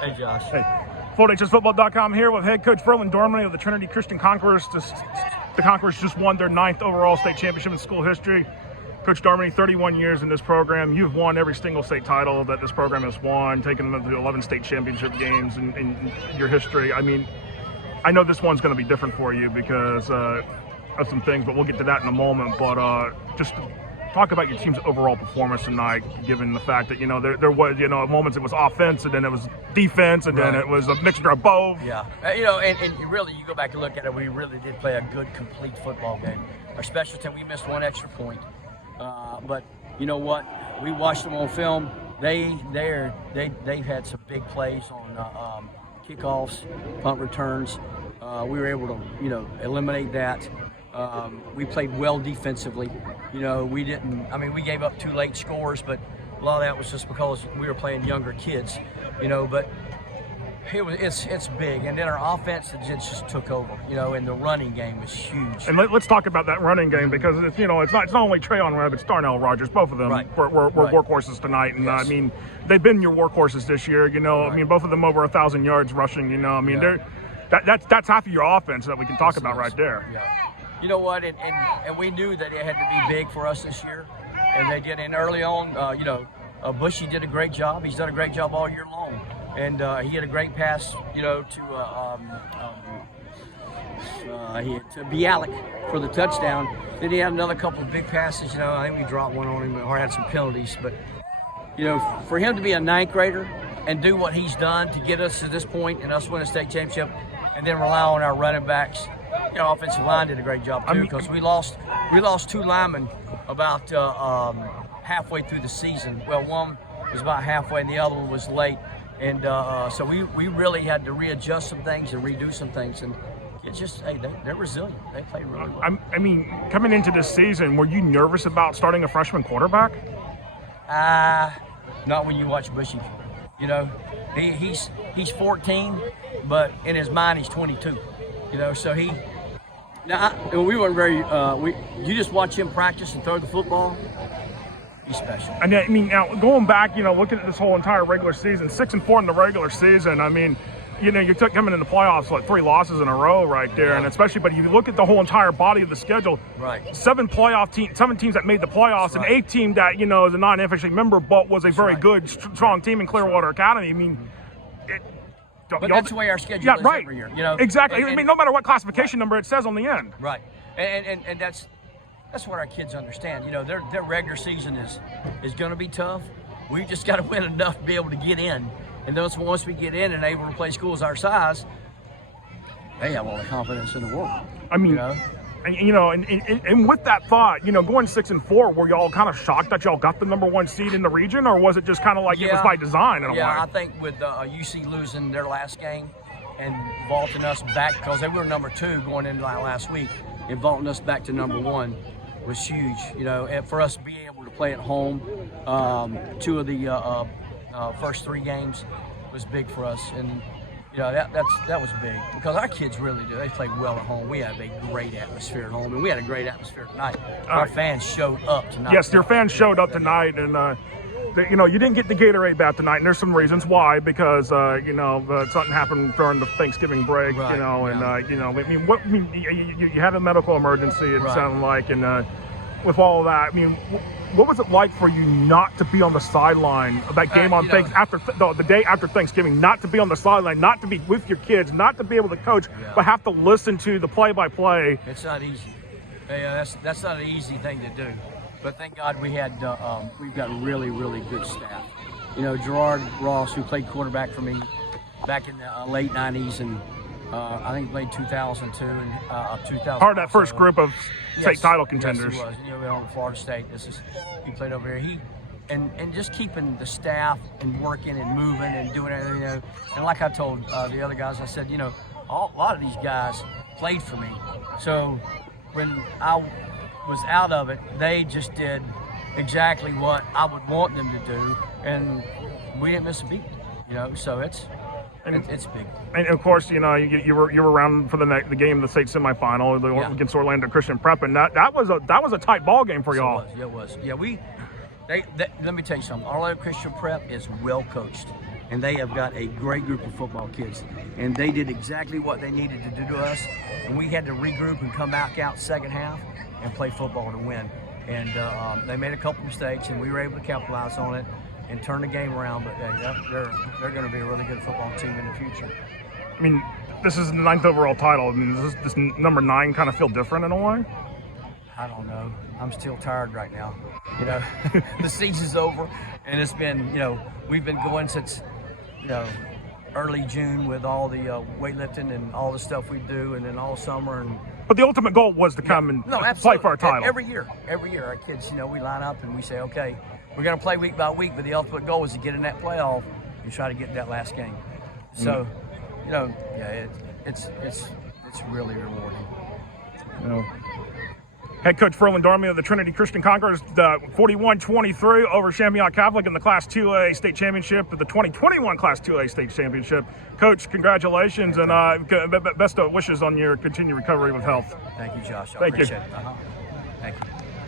Hey, Josh. Hey. FloatHSFootball.com here with head coach Verlon Dorminey of the Trinity Christian Conquerors. The Conquerors just won their 9th overall state championship in school history. Coach Dorminey, 31 years in this program. You've won every single state title that this program has won, taken them to 11 state championship games in your history. I mean, I know this one's going to be different for you because of some things, but we'll get to that in a moment. But just talk about your team's overall performance tonight, given the fact that, there was, at moments it was offense and then it was defense and then it was a mixture of both. Yeah. And really, you go back and look at it, we really did play a good, complete football game. Our special team, we missed one extra point. But you know what? We watched them on film. They've had some big plays on kickoffs, punt returns. We were able to, eliminate that. We played well defensively. We gave up 2 late scores, but a lot of that was just because we were playing younger kids, but it's big. And then our offense just took over, and the running game was huge. And let's talk about that running game because it's not only Trayon Webb, it's Darnell Rogers. Both of them were workhorses tonight, and yes. They've been your workhorses this year. Both of them over 1,000 yards rushing. That's half of your offense that we can talk about right there. Yeah. You know what? And we knew that it had to be big for us this year, and they did. And early on, Bushy did a great job. He's done a great job all year long, and he had a great pass, to Bialik for the touchdown. Then he had another couple of big passes. I think we dropped one on him or had some penalties. But for him to be a 9th grader and do what he's done to get us to this point and us win a state championship, and then rely on our running backs. Offensive line did a great job too because we lost 2 linemen about halfway through the season. Well, one was about halfway and the other one was late, and so we really had to readjust some things and redo some things. And it's just they're resilient. They play really well. Coming into this season, were you nervous about starting a freshman quarterback? Not when you watch Bushy. He's 14, but in his mind he's 22. So he. Now, we weren't very. You just watch him practice and throw the football. He's special. And now going back, looking at this whole entire regular season, 6-4 in the regular season. You took coming in the playoffs like 3 losses in a row right there, and especially. But you look at the whole entire body of the schedule. Right. 7 teams that made the playoffs, an 8th team that is a non-FHSAA member, but was a very good, strong team in Clearwater Academy. But that's the way our schedule is every year. Exactly. No matter what classification number it says on the end. Right. And that's what our kids understand. Their regular season is going to be tough. We've just got to win enough to be able to get in. And once we get in and able to play schools our size, they have all the confidence in the world. And with that thought, going 6-4, were y'all kind of shocked that y'all got the number 1 seed in the region, or was it just kind of like it was by design in a way? I think with UC losing their last game and vaulting us back, because they were number 2 going into last week, and vaulting us back to number 1 was huge. And for us being able to play at home, 2 of the first 3 games was big for us. And that was big because our kids really do. They played well at home. We have a great atmosphere at home, and we had a great atmosphere tonight. Our fans showed up tonight. Yes, your fans showed up tonight, and you didn't get the Gatorade bath tonight, and there's some reasons why. Because something happened during the Thanksgiving break, right. You had a medical emergency. It sounded like, and with all of that, what was it like for you not to be on the sideline of that game on the day after Thanksgiving, not to be on the sideline, not to be with your kids, not to be able to coach, but have to listen to the play-by-play? It's not easy. That's not an easy thing to do. But thank God we've got a really, really good staff. Gerard Ross, who played quarterback for me back in the late 90s, and I think played 2002 and 2000. Part of that first group of state title contenders. Yes, he was. On Florida State. He played over here. And just keeping the staff and working and moving and doing everything. And like I told the other guys, I said, a lot of these guys played for me. So when I was out of it, they just did exactly what I would want them to do, and we didn't miss a beat. So it's big. And of course, you were around for the game, the state semifinal against Orlando Christian Prep, and that was a tight ball game for y'all. It was. Yeah, let me tell you something. Orlando Christian Prep is well coached. and they have got a great group of football kids. And they did exactly what they needed to do to us, and we had to regroup and come back out second half and play football to win. And they made a couple mistakes, and we were able to capitalize on it and turn the game around. But they're going to be a really good football team in the future. I mean, this is the 9th overall title. I mean, does this number 9 kind of feel different in a way? I don't know. I'm still tired right now. You know, the season's over, and it's been, you know, we've been going since, you know, early June with all the weightlifting and all the stuff we do, and then all summer. And but the ultimate goal was to come and play for our title. Every year, our kids, you know, we line up and we say, okay, we're going to play week by week, but the ultimate goal is to get in that playoff and try to get in that last game. So, you know, yeah, it's really rewarding. You know, head coach Verlon Dorminey of the Trinity Christian Conquerors, 41-23 over Champagnat Catholic in the Class 2A state championship, the 2021 Class 2A state championship. Coach, congratulations, and best of wishes on your continued recovery with health. Thank you, Josh. I Thank appreciate you. it. Thank you.